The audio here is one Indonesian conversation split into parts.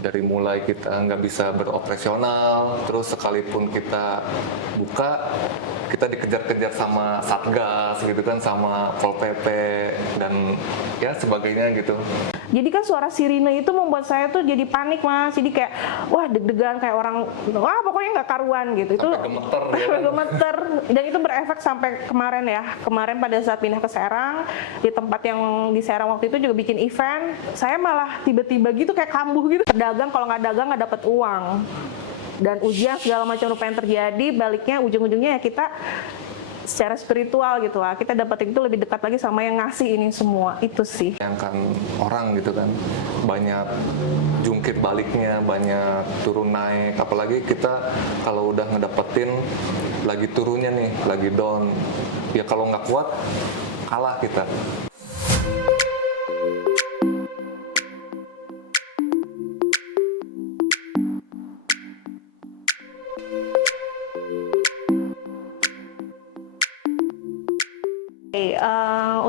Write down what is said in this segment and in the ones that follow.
Dari mulai kita nggak bisa beroperasional, terus sekalipun kita buka, kita dikejar-kejar sama Satgas gitu kan, sama Pol PP dan ya sebagainya gitu. Jadi kan suara sirine itu membuat saya tuh jadi panik Mas, jadi kayak wah deg-degan kayak orang, wah pokoknya nggak karuan gitu. Itu Sampai gemeter ya. sampai gemeter, dan itu berefek sampai kemarin ya. Kemarin pada saat pindah ke Serang, di tempat yang di Serang waktu itu juga bikin event, saya malah tiba-tiba gitu kayak kambuh gitu. Pedagang kalau nggak dagang nggak dapat uang. Dan ujian segala macam rupa yang terjadi, baliknya ujung-ujungnya ya kita secara spiritual gitu lah, kita dapat itu lebih dekat lagi sama yang ngasih ini semua, itu sih. Yang kan orang gitu kan, banyak jungkir baliknya, banyak turun naik, apalagi kita kalau udah ngedapetin lagi turunnya nih, lagi down, ya kalau nggak kuat, kalah kita.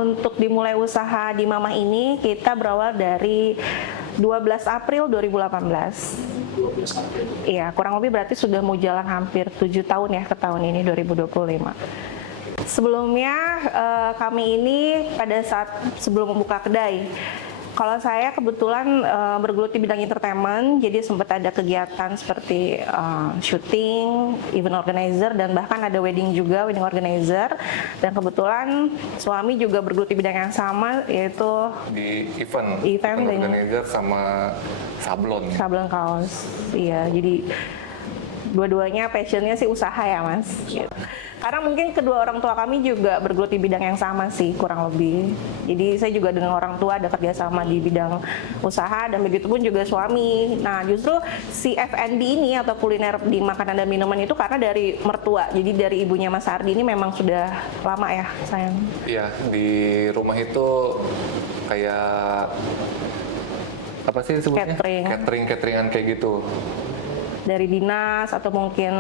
Untuk dimulai usaha di Mamah ini kita berawal dari 12 April 2018. 12 April. Iya, kurang lebih berarti sudah mau jalan hampir 7 tahun ya ke tahun ini 2025. Sebelumnya kami ini pada saat sebelum membuka kedai, kalau saya kebetulan bergelut di bidang entertainment, jadi sempat ada kegiatan seperti syuting, event organizer, dan bahkan ada wedding juga, wedding organizer. Dan kebetulan suami juga bergelut di bidang yang sama, yaitu Di event dan organizer sama sablon. sablon kaos. Iya, jadi dua-duanya passionnya sih usaha ya Mas. Gitu. Karena mungkin kedua orang tua kami juga bergelut di bidang yang sama sih, kurang lebih. Jadi saya juga dengan orang tua ada kerjasama di bidang usaha, dan begitu pun juga suami. Nah justru si F&B ini atau kuliner di makanan dan minuman itu karena dari mertua. Jadi dari ibunya Mas Ardi ini memang sudah lama ya sayang. Iya, di rumah itu kayak apa sih sebutnya? Cateringan kayak gitu. Dari dinas atau mungkin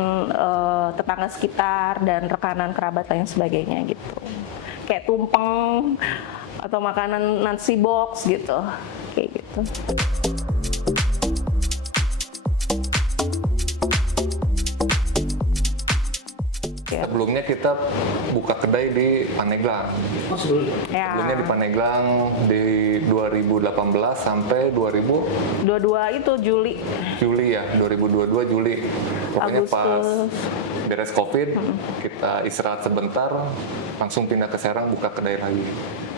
tetangga sekitar dan rekanan kerabat lain sebagainya gitu, kayak tumpeng atau makanan nasi box gitu, kayak gitu. Sebelumnya kita buka kedai di Paneglang. Oh, sebelumnya? Ya. Sebelumnya di Paneglang di 2018 sampai 22 itu Juli. Juli ya, 2022 Juli. Pokoknya Agustus. pas beres Covid, kita istirahat sebentar, langsung pindah ke Serang buka kedai lagi.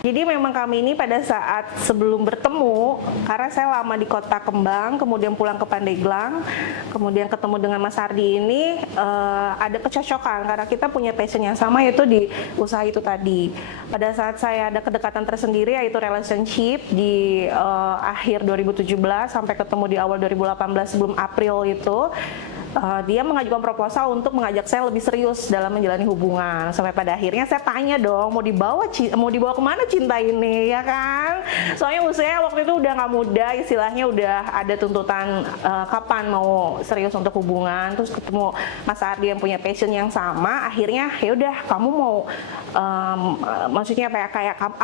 Jadi memang kami ini pada saat sebelum bertemu, karena saya lama di Kota Kembang, kemudian pulang ke Pandeglang, kemudian ketemu dengan Mas Ardi ini, ada kecocokan karena kita punya passion yang sama, yaitu di usaha itu tadi. Pada saat saya ada kedekatan tersendiri, yaitu relationship di akhir 2017 sampai ketemu di awal 2018 sebelum April itu, dia mengajukan proposal untuk mengajak saya lebih serius dalam menjalani hubungan. Sampai pada akhirnya saya tanya dong, mau dibawa kemana cinta ini, ya kan? Soalnya usia waktu itu udah nggak muda, istilahnya udah ada tuntutan kapan mau serius untuk hubungan. Terus ketemu Mas Ardi yang punya passion yang sama, akhirnya ya udah kamu mau maksudnya apa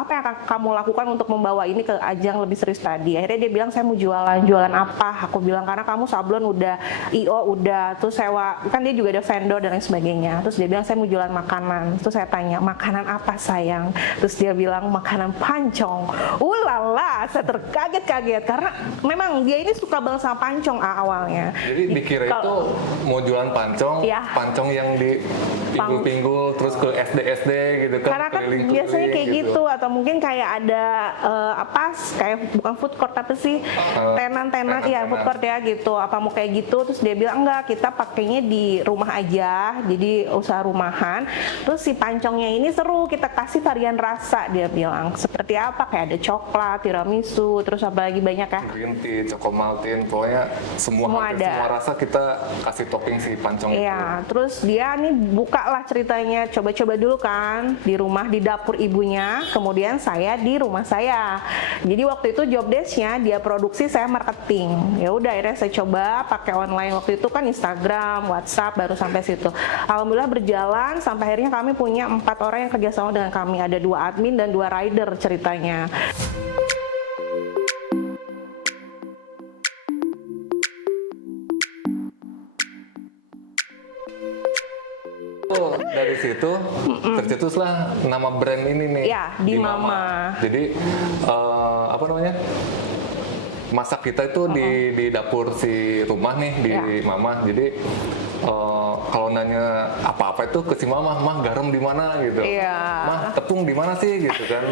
yang akan kamu lakukan untuk membawa ini ke ajang lebih serius tadi. Akhirnya dia bilang saya mau jualan apa? Aku bilang karena kamu sablon udah, IO udah, terus sewa, kan dia juga ada vendor dan lain sebagainya. Terus dia bilang saya mau jualan makanan. Terus saya tanya, makanan apa sayang? Terus dia bilang makanan pancong. Ulala, saya terkaget-kaget karena memang dia ini suka banget sama pancong awalnya. Jadi dikira itu mau jualan pancong, ya, pancong yang di pinggul-pinggul terus ke SD gitu kan. Karena kan biasanya kayak gitu, atau mungkin kayak ada kayak bukan food court apa sih, tenan-tenan ya, food court ya gitu. Apa mau kayak gitu? Terus dia bilang enggak, kita pakainya di rumah aja, jadi usaha rumahan. Terus si pancongnya ini seru, kita kasih varian rasa, dia bilang seperti apa, kayak ada coklat, tiramisu, terus apa lagi banyak ya, green tea, chocomaltin, pokoknya semua rasa kita kasih topping si pancong itu. Iya, terus dia nih buka lah ceritanya, coba-coba dulu kan di rumah, di dapur ibunya, kemudian saya di rumah saya. Jadi waktu itu job desk-nya dia produksi, saya marketing. Ya udah akhirnya saya coba pakai online waktu itu kan Instagram, WhatsApp, baru sampai situ. Alhamdulillah berjalan sampai akhirnya kami punya 4 orang yang kerjasama dengan kami, ada 2 admin dan 2 rider ceritanya. Dari situ tercetuslah nama brand ini nih. Ya, Di Mama. Jadi apa namanya? Masak kita itu di dapur si rumah nih di Ya. Mama. Jadi kalau nanya apa-apa itu ke si Mama, "Mah, garam di mana?" gitu. Iya. "Mah, tepung di mana sih?" gitu kan.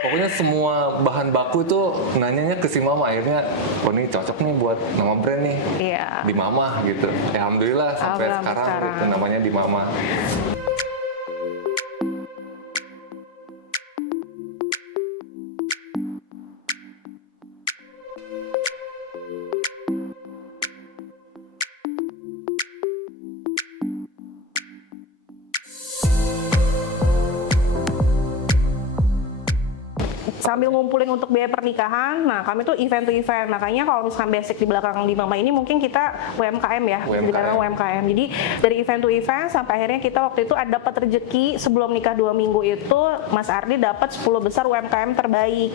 Pokoknya semua bahan baku itu nanyanya ke si Mama. Akhirnya, "Oh, ini cocok nih buat nama brand nih." Iya. Di Mama gitu. Ya, alhamdulillah sampai Alhamdulillah sekarang sekarang. gitu namanya Di Mama. Sambil ngumpulin untuk biaya pernikahan, nah kami tuh event to event. Makanya kalau misalkan basic di belakang Di Mama ini mungkin kita UMKM ya, di belakang UMKM. Jadi dari event to event sampai akhirnya kita waktu itu ada dapat rezeki sebelum nikah 2 minggu itu Mas Ardi dapat 10 besar UMKM terbaik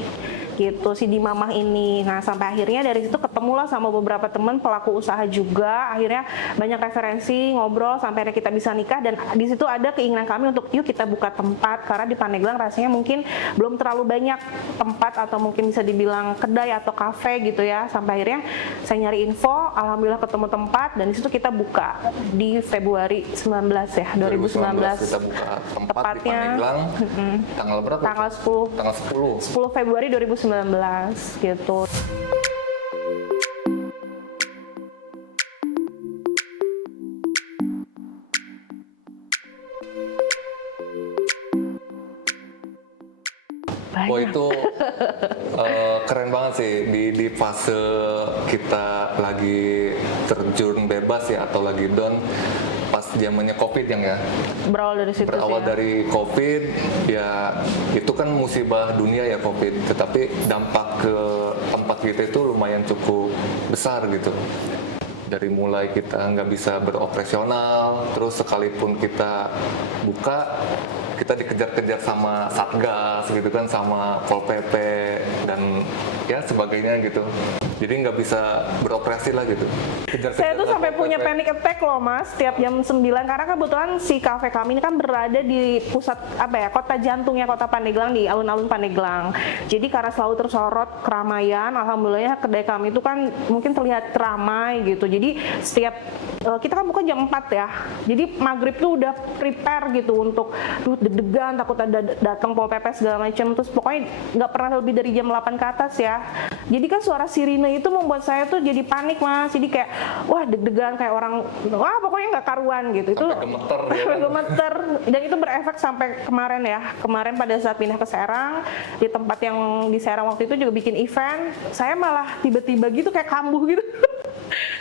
gitu si Di Mama ini. Nah sampai akhirnya dari situ ketemulah sama beberapa teman pelaku usaha juga. Akhirnya banyak referensi, ngobrol sampai akhirnya kita bisa nikah dan di situ ada keinginan kami untuk yuk kita buka tempat karena di Pandeglang rasanya mungkin belum terlalu banyak tempat atau mungkin bisa dibilang kedai atau kafe gitu ya. Sampai akhirnya saya nyari info, alhamdulillah ketemu tempat dan di situ kita buka di Februari 19 ya, 2019. Kita buka tempat Tepatnya, di Pandeglang. Tanggal berapa? Tanggal 10. Tanggal 10. 10 Februari 2019 gitu. Oh itu keren banget sih di fase kita lagi terjun bebas ya atau lagi down pas zamannya COVID yang ya. Berawal dari situ Berawal sih ya. dari COVID ya itu kan musibah dunia ya COVID, tetapi dampak ke tempat kita itu lumayan cukup besar gitu. Dari mulai kita nggak bisa beroperasional, terus sekalipun kita buka, kita dikejar-kejar sama Satgas gitu kan, sama Pol PP dan ya sebagainya gitu. Jadi nggak bisa beroperasi lah gitu. Saya tuh sampai Pol punya PP. panic attack loh mas, setiap jam 9 karena kebetulan si kafe kami ini kan berada di pusat apa ya, kota jantungnya kota Pandeglang, di alun-alun Pandeglang. Jadi karena selalu tersorot keramaian, alhamdulillah kedai kami itu kan mungkin terlihat ramai gitu. Jadi setiap kita kan buka jam 4 ya. Jadi maghrib tuh udah prepare gitu untuk deg-degan, takut ada datang Pol PP segala macam. Terus pokoknya nggak pernah lebih dari jam 8 ke atas ya. Jadi kan suara sirine itu membuat saya tuh jadi panik mas. Jadi kayak wah deg-degan kayak orang, wah pokoknya nggak karuan gitu. Itu Sampai gemeter ya kan? gemeter. Dan itu berefek sampai kemarin ya. Kemarin pada saat pindah ke Serang, di tempat yang di Serang waktu itu juga bikin event, saya malah tiba-tiba gitu kayak kambuh gitu.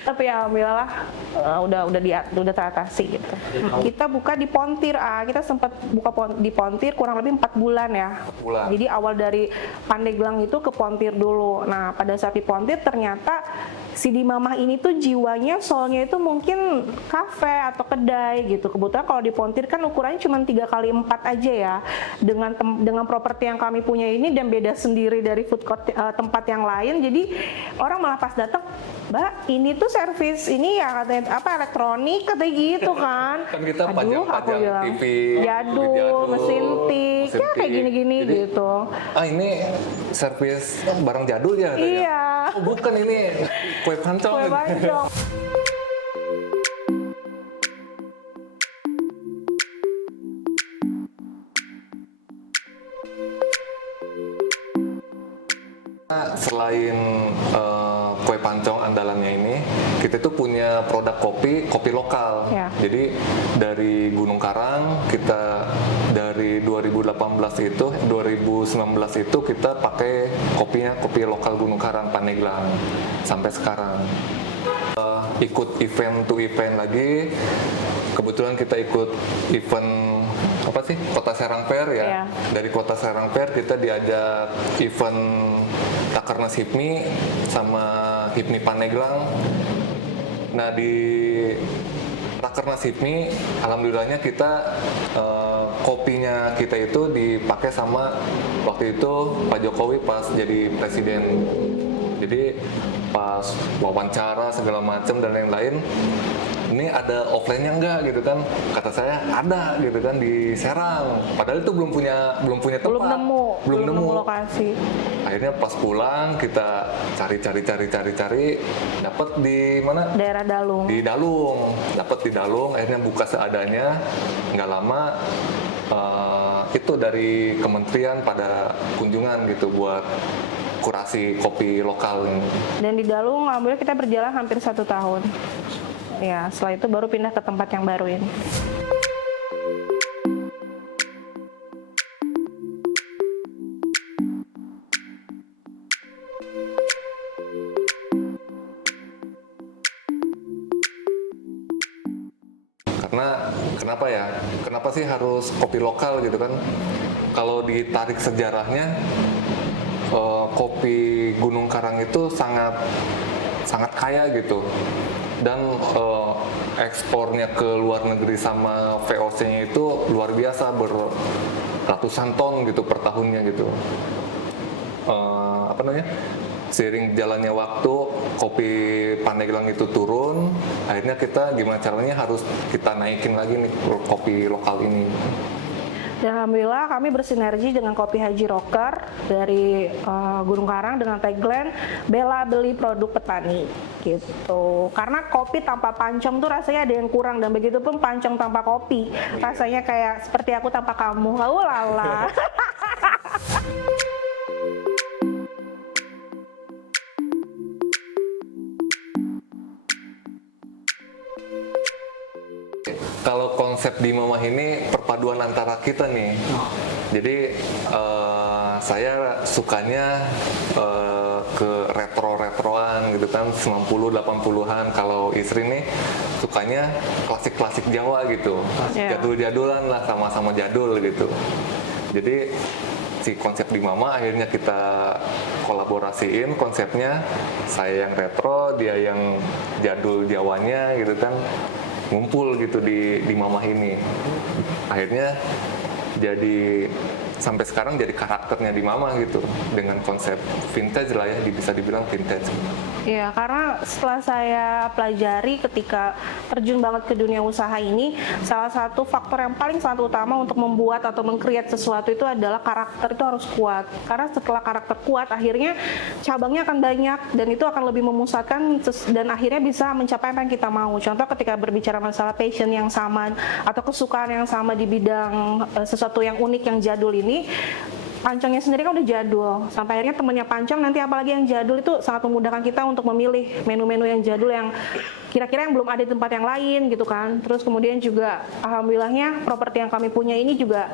Tapi ya alhamdulillah udah teratasi gitu. Kita buka di Pontir, kita sempat buka di Pontir kurang lebih 4 bulan ya. Bulan. Jadi awal dari Pandeglang itu ke Pontir dulu. Nah pada saat di Pontir ternyata si Di Mama ini tuh jiwanya soalnya itu mungkin kafe atau kedai gitu. Kebetulan kalau di Pontir kan ukurannya cuma 3x4 aja ya. Dengan properti yang kami punya ini dan beda sendiri dari food court tempat yang lain. Jadi orang malah pas datang, "Mbak, ini tuh servis ini ya katanya apa elektronik katanya gitu kan." Kan kita Aduh, pajang-pajang aku bilang, TV jadul, mesin tik, ya kayak gini-gini Jadi, gitu. Ini servis barang jadul ya katanya. Iya. Oh bukan, ini kue pancong. Kue pancong. Selain kue pancong andalannya ini, kita tuh punya produk kopi lokal. Ya. Jadi dari Gunung Karang, kita dari 2019 itu kita pakai kopinya kopi lokal Gunung Karang Pandeglang sampai sekarang. Ikut event to event lagi, kebetulan kita ikut event apa sih, Kota Serang Fair ya. Iya. Dari Kota Serang Fair kita diajak event Takernas HIPMI sama HIPMI Pandeglang. Nah di Rakernas HIPMI, alhamdulillahnya kita kopinya kita itu dipakai sama waktu itu Pak Jokowi pas jadi presiden Jadi pas wawancara segala macam dan lain-lain, ini ada offline-nya enggak gitu kan? Kata saya ada gitu kan di Serang. Padahal itu belum punya tempat. Belum nemu lokasi. Akhirnya pas pulang kita cari, dapat di mana? Daerah Dalung. Di Dalung, dapat di Dalung. Akhirnya buka seadanya. Nggak lama itu dari kementerian pada kunjungan gitu buat kurasi kopi lokal ini. Dan di Dalung, alhamdulillah kita berjalan hampir 1 tahun. Ya, setelah itu baru pindah ke tempat yang baru ini. Karena kenapa sih harus kopi lokal gitu kan? Kalau ditarik sejarahnya, kopi Gunung Karang itu sangat kaya gitu, dan ekspornya ke luar negeri sama VOC-nya itu luar biasa, berratusan ton gitu per tahunnya gitu. Seiring jalannya waktu, kopi Pandeglang itu turun, akhirnya kita gimana caranya harus kita naikin lagi nih kopi lokal ini. Dan alhamdulillah kami bersinergi dengan Kopi Haji Rocker dari Gunung Karang dengan tagline bela beli produk petani gitu. Karena kopi tanpa pancong tuh rasanya ada yang kurang, dan begitu pun pancong tanpa kopi rasanya kayak seperti aku tanpa kamu. Lala. Kalau konsep di Mamah ini perpaduan antara kita nih. Jadi saya sukanya ke retro-retroan gitu kan, 90-80-an. Kalau istri nih sukanya klasik-klasik Jawa gitu. Jadul-jadulan lah, sama-sama jadul gitu. Jadi si konsep di Mama akhirnya kita kolaborasiin konsepnya. Saya yang retro, dia yang jadul Jawanya gitu kan. Ngumpul gitu di Mamah ini. Akhirnya jadi sampai sekarang jadi karakternya di Mamah gitu, dengan konsep vintage lah ya, bisa dibilang vintage. Iya, karena setelah saya pelajari ketika terjun banget ke dunia usaha ini, salah satu faktor yang paling sangat utama untuk membuat atau meng-create sesuatu itu adalah karakter itu harus kuat. Karena setelah karakter kuat, akhirnya cabangnya akan banyak dan itu akan lebih memusatkan dan akhirnya bisa mencapai apa yang kita mau. Contoh ketika berbicara masalah passion yang sama atau kesukaan yang sama di bidang sesuatu yang unik yang jadul ini, pancongnya sendiri kan udah jadul, sampai akhirnya temennya pancong nanti apalagi yang jadul itu sangat memudahkan kita untuk memilih menu-menu yang jadul yang kira-kira yang belum ada di tempat yang lain gitu kan. Terus kemudian juga alhamdulillahnya properti yang kami punya ini juga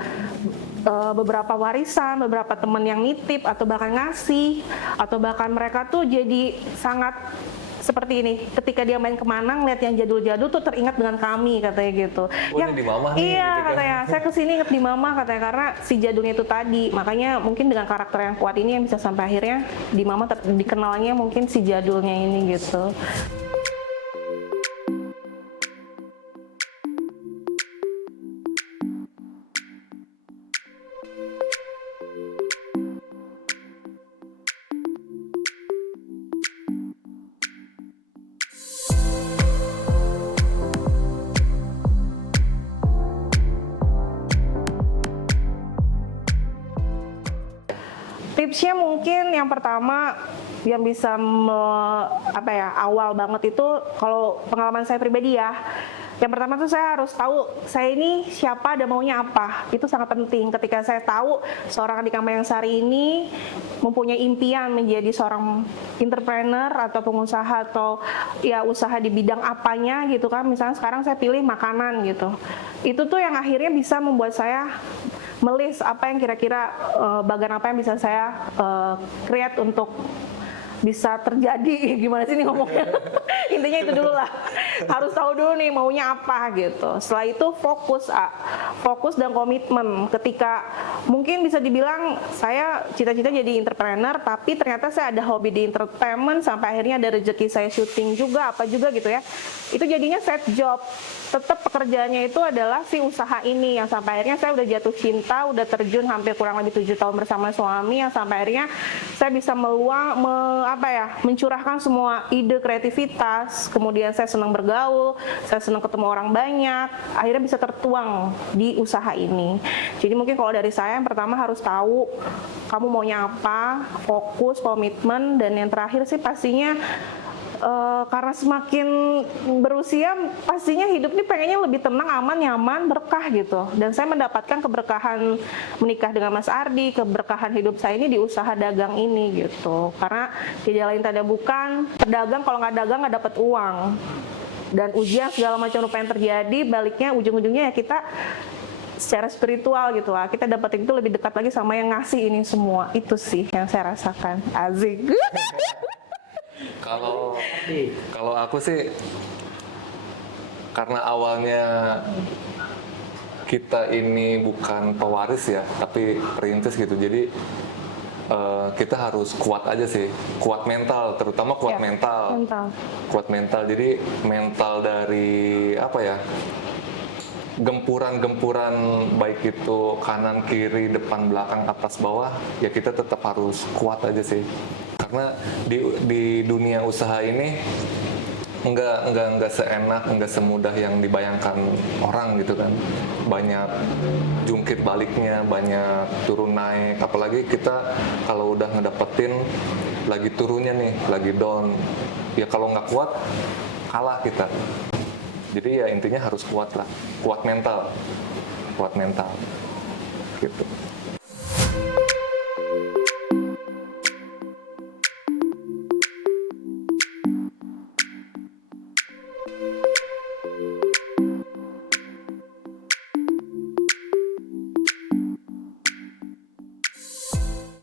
beberapa warisan, beberapa teman yang nitip atau bahkan ngasih, atau bahkan mereka tuh jadi sangat seperti ini, ketika dia main kemana ngeliat yang jadul-jadul tuh teringat dengan kami katanya gitu. Yang di Mamah nih, iya gitu kan. katanya, saya kesini inget di Mamah katanya, karena si jadulnya itu tadi. Makanya mungkin dengan karakter yang kuat ini yang bisa sampai akhirnya di Mamah dikenalnya mungkin si jadulnya ini gitu. Tipsnya mungkin yang pertama yang bisa awal banget itu, kalau pengalaman saya pribadi ya, yang pertama tuh saya harus tahu saya ini siapa dan maunya apa. Itu sangat penting. Ketika saya tahu seorang Andika Mayangsari ini mempunyai impian menjadi seorang entrepreneur atau pengusaha atau ya usaha di bidang apanya gitu kan, misalnya sekarang saya pilih makanan gitu, itu tuh yang akhirnya bisa membuat saya melis apa yang kira-kira bagian apa yang bisa saya create untuk bisa terjadi. Gimana sih nih ngomongnya? Intinya itu dulu lah, harus tahu dulu nih maunya apa gitu. Setelah itu fokus dan komitmen. Ketika mungkin bisa dibilang saya cita-cita jadi entrepreneur, tapi ternyata saya ada hobi di entertainment, sampai akhirnya ada rezeki saya syuting juga apa juga gitu ya, itu jadinya side job. Tetap pekerjaannya itu adalah si usaha ini, yang sampai akhirnya saya udah jatuh cinta, udah terjun hampir kurang lebih 7 tahun bersama suami, yang sampai akhirnya saya bisa mencurahkan semua ide kreativitas, kemudian saya senang bergaul, saya senang ketemu orang banyak, akhirnya bisa tertuang di usaha ini. Jadi mungkin kalau dari saya yang pertama harus tahu kamu maunya apa, fokus, komitmen, dan yang terakhir sih pastinya karena semakin berusia pastinya hidup ini pengennya lebih tenang, aman, nyaman, berkah gitu. Dan saya mendapatkan keberkahan menikah dengan Mas Ardi, keberkahan hidup saya ini di usaha dagang ini gitu. Karena tidak lain tanda bukan, pedagang kalau nggak dagang nggak dapat uang. Dan ujian segala macam rupa yang terjadi, baliknya ujung-ujungnya ya kita secara spiritual gitu lah. Kita dapetin itu lebih dekat lagi sama yang ngasih ini semua. Itu sih yang saya rasakan. Asik. Kalau aku sih karena awalnya kita ini bukan pewaris ya, tapi perintis gitu. Jadi kita harus kuat aja sih, kuat mental, terutama kuat mental. Kuat mental. Jadi mental dari apa ya? Gempuran-gempuran baik itu kanan kiri depan belakang atas bawah, ya kita tetap harus kuat aja sih. Karena di dunia usaha ini nggak seenak, nggak semudah yang dibayangkan orang gitu kan. Banyak jungkir baliknya, banyak turun naik. Apalagi kita kalau udah ngedapetin lagi turunnya nih, lagi down, ya kalau nggak kuat kalah kita. Jadi ya intinya harus kuat lah, kuat mental gitu.